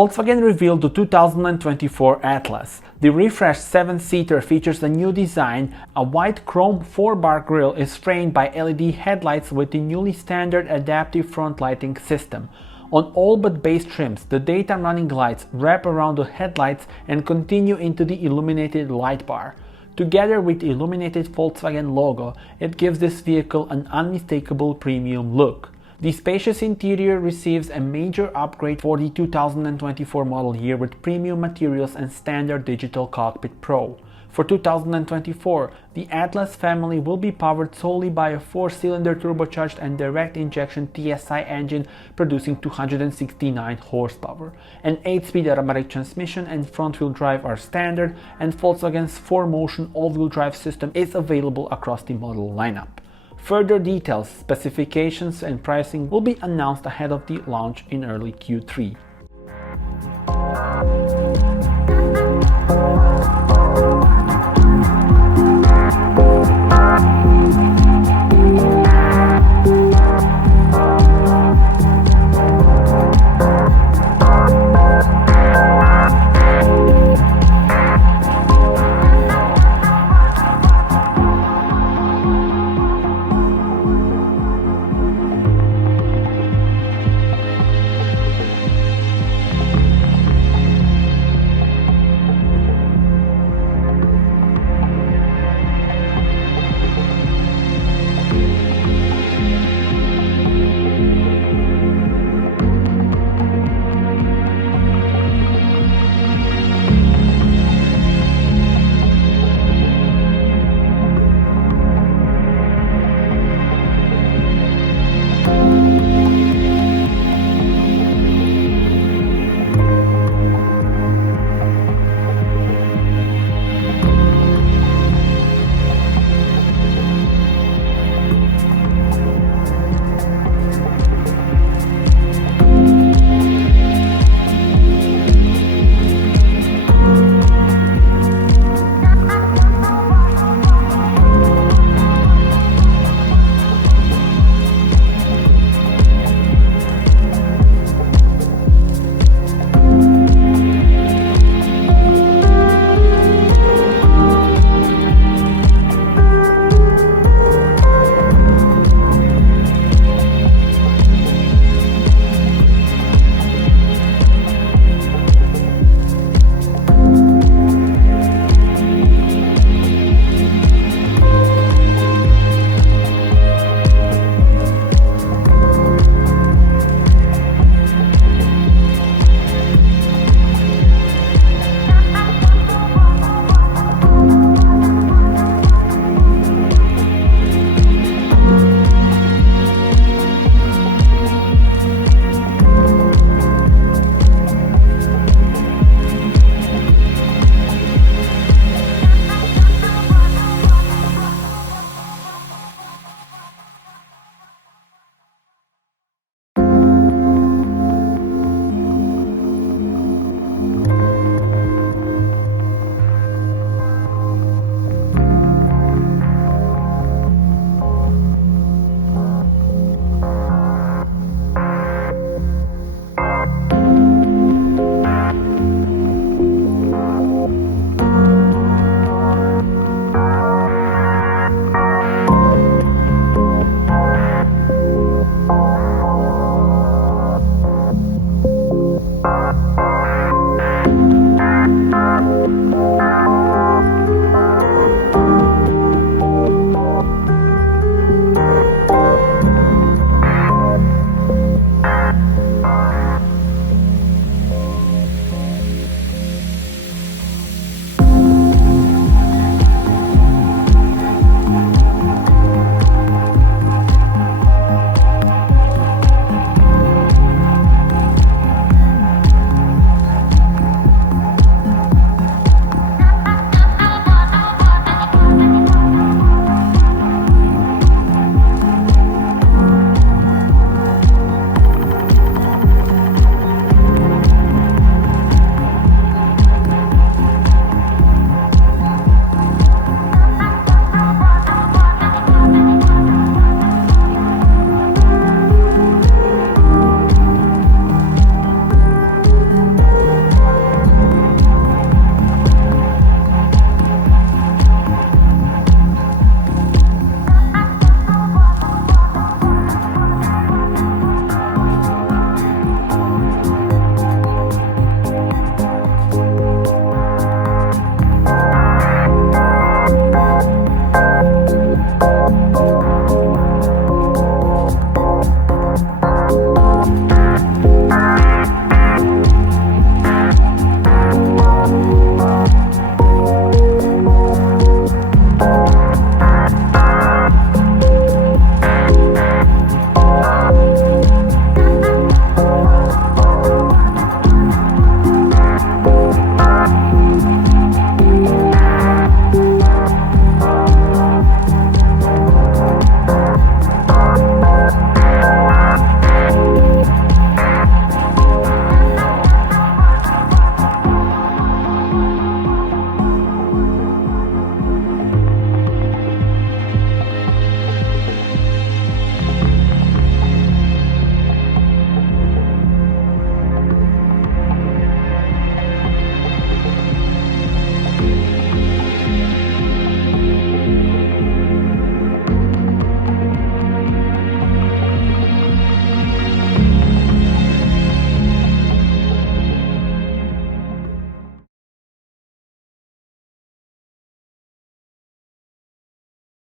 Volkswagen revealed the 2024 Atlas. The refreshed 7-seater features a new design. A white chrome 4-bar grille is framed by LED headlights with the newly standard adaptive front lighting system. On all but base trims, the daytime running lights wrap around the headlights and continue into the illuminated light bar. Together with the illuminated Volkswagen logo, it gives this vehicle an unmistakable premium look. The spacious interior receives a major upgrade for the 2024 model year with premium materials and standard digital cockpit pro. For 2024, the Atlas family will be powered solely by a 4-cylinder turbocharged and direct injection TSI engine producing 269 horsepower. An 8-speed automatic transmission and front-wheel drive are standard, and Volkswagen's 4Motion all-wheel drive system is available across the model lineup. Further details, specifications and pricing will be announced ahead of the launch in early Q3.